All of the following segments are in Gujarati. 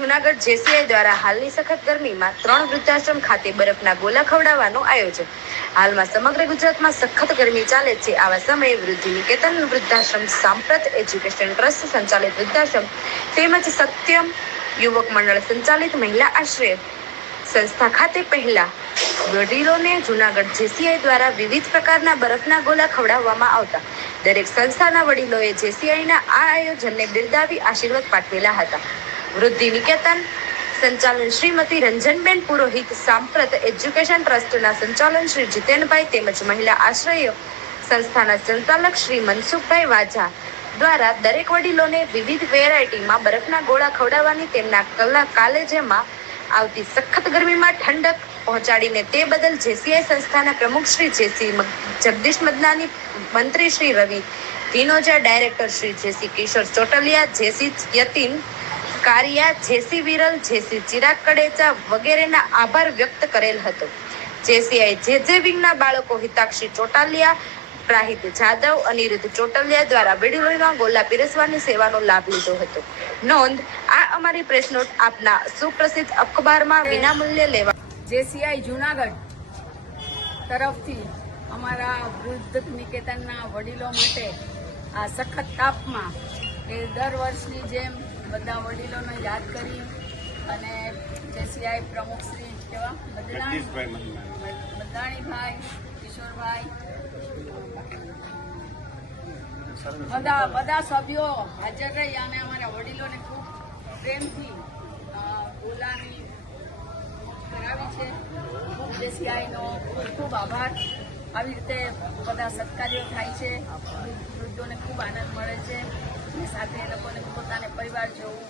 જૂનાગઢ જેસીઆઈ દ્વારા હાલની સખત ગરમીમાં 3 વૃદ્ધાશ્રમ ખાતે બરફના ગોલા ખવડાવવાનું આયોજન। હાલમાં સમગ્ર ગુજરાતમાં સખત ગરમી ચાલે છે। આવા સમયે વૃદ્ધિ નિકેતન વૃદ્ધાશ્રમ, સાંપ્રત એજ્યુકેશન ટ્રસ્ટ સંચાલિત વૃદ્ધાશ્રમ તેમજ સત્યમ યુવક મંડળ સંચાલિત મહિલા આશ્રય સંસ્થા ખાતે પહેલા વડીલોને જૂનાગઢ જેસીઆઈ દ્વારા વિવિધ પ્રકારના બરફના ગોલા ખવડાવવામાં આવતા દરેક સંસ્થાના વડીલોએ જેસીઆઈના આ આયોજનને બિરદાવી આશીર્વાદ પાઠવેલા હતા। વૃદ્ધિ નિકેતન સંચાલન શ્રીમતી રંજનબેન પુરોહિત, સાંપ્રત એજ્યુકેશન ટ્રસ્ટના સંચાલન શ્રી જીતેનભાઈ તેમજ મહિલા આશ્રય સંસ્થાના સંચાલક શ્રી મનસુખભાઈ વાજા દ્વારા દરેક વડીલોને વિવિધ વેરાયટીમાં બરફના ગોળા ખવડાવવાની તેમના કાલેજમાં આવતી સખત ગરમીમાં ઠંડક પહોંચાડીને તે બદલ જેસીઆઈ સંસ્થાના પ્રમુખ શ્રી જેસી જગદીશ મદનાની, મંત્રી શ્રી રવિ ધીનોજા, ડાયરેક્ટર શ્રી જેસી કિશોર ચોટલિયા, જેસી યતીન કારિયા, જેસી વિરલ, જેસી ચિરાગ કડેચા વગેરેના આભાર વ્યક્ત કરેલ હતો। જેસીઆઈ જે વિંગના બાળકો હિતાક્ષી ચોટાલિયા, પ્રાહિત જાદવ, અનિરુદ્ધ ચોટલિયા દ્વારા વડીલોના ગોલા પીરસવાની સેવાનો લાભ લીધો હતો। નોંધ: આ અમારી પ્રેસ નોટ આપના સુપ્રસિદ્ધ અખબારમાં વિનામૂલ્યે લેવા જેસીઆઈ જૂનાગઢ તરફથી અમારા વૃદ્ધ નિકેતનના વડીલો માટે આ સખત તાપમાં એ દર વર્ષની જેમ બધા વડીલોને યાદ કરી અને જેસીઆઈ પ્રમુખ શ્રી કેવા મદાણીભાઈ, કિશોરભાઈ, બધા સભ્યો હાજર રહી અને અમારા વડીલોને ખૂબ પ્રેમથી ગોલાની કરાવી છે। ખૂબ જેસીઆઈનો ખૂબ આભાર। આવી રીતે બધા સત્કાર્યો થાય છે, વૃદ્ધોને ખૂબ આનંદ મળે છે અને સાથે એ લોકોને પોતાને પરિવાર જેવું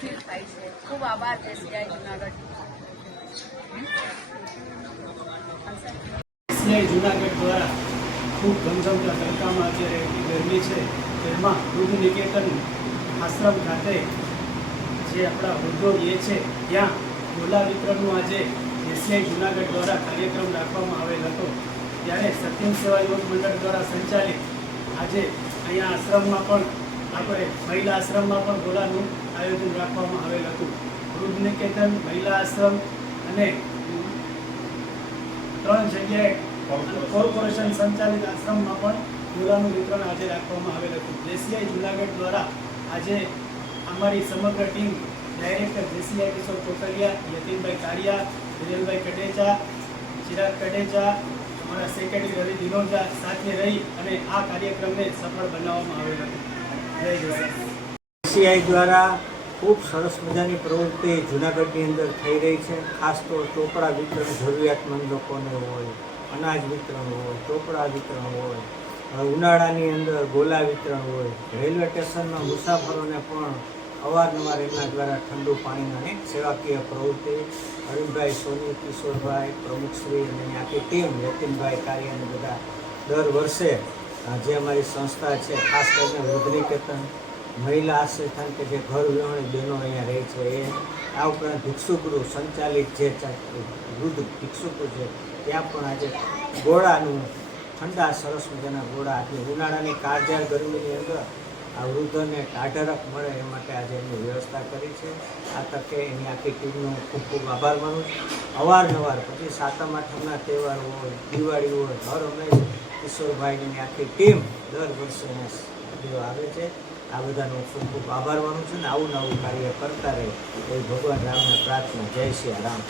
ફીલ થાય છે। ખૂબ આભાર જેસીઆઈ જૂનાગઢ। જેસીઆઈ જૂનાગઢ દ્વારા ખૂબ ગમઝમતા તડકામાં અત્યારે એટલી ગરમી છે તેમાં વૃદ્ધ નિકેતન આશ્રમ ખાતે જે આપણા વૃદ્ધો રહે છે ત્યાં ગોલા વિતરણનું આજે જેસીઆઈ જૂનાગઢ દ્વારા કાર્યક્રમ રાખવામાં આવેલ હતો। ત્યારે સત્યમ સેવા યુવક મંડળ દ્વારા સંચાલિત આજે અહીંયા આશ્રમમાં પણ આપણે મહિલા આશ્રમમાં પણ ગોલાનું આયોજન રાખવામાં આવેલ હતું। વૃદ્ધ નિકેતન, મહિલા આશ્રમ અને 3 જગ્યાએ કોર્પોરેશન સંચાલિત આશ્રમમાં પણ ગોલાનું વિતરણ આજે રાખવામાં આવેલ હતું। જેસીઆઈ જૂનાગઢ દ્વારા આજે અમારી સમગ્ર ટીમ ડાયરેક્ટર જેસીઆઈ કિશોર ચોટલિયા, યતીનભાઈ કારિયા, વિરેલભાઈ કડેચા, ચિરાગ કડેચા, અમારા સેક્રેટરી રવિ ધીનોજા સાથે રહી અને આ કાર્યક્રમને સફળ બનાવવામાં આવેલ હતો। જય જેસીઆઈ દ્વારા ખૂબ સરસ મજાની પ્રવૃત્તિ જૂનાગઢની અંદર થઈ રહી છે। ખાસ તો ચોપડા વિતરણ જરૂરિયાતમંદ લોકોને હોય, અનાજ વિતરણ હોય, ચોપડા વિતરણ હોય, ઉનાળાની અંદર ગોલા વિતરણ હોય, રેલવે સ્ટેશનના મુસાફરોને પણ અવારનવાર એમના દ્વારા ઠંડુ પાણીના અનેક સેવાકીય પ્રવૃત્તિ અરવિંદભાઈ, સોની, કિશોરભાઈ, પ્રમુખશ્રી અને આખી ટીમ, યતીનભાઈ કાર્યને બધા દર વર્ષે જે અમારી સંસ્થા છે, ખાસ કરીને વૃદ્ધ નિકેતન, મહિલા આશ્રયસ્થાન કે જે ઘર વિહોણી બહેનો અહીંયા રહે છે એ, આ ઉપરાંત ભિક્ષુગૃહ સંચાલિત જે વૃદ્ધ ભિક્ષુગૃહ છે ત્યાં પણ આજે ગોળાનું ઠંડા સરસ મજાના ગોળા આજે ઉનાળાની કાળઝાળ ગરમીની અંદર આ વૃદ્ધોને ટાઢરક મળે એ માટે આજે એમની વ્યવસ્થા કરી છે। આ તકે એની આખી ટીમનો ખૂબ ખૂબ આભાર માનું છું। અવારનવાર પછી સાતમ આઠમના તહેવાર હોય, દિવાળી હોય, દર હમણાં કિશોરભાઈની આખી ટીમ દર વર્ષે અહીંયા આવે છે। આ બધાનો ખૂબ ખૂબ આભાર માનું છું ને આવું નવું કાર્ય કરતા રહે એ ભગવાન રામને પ્રાર્થના। જય શ્રી રામ।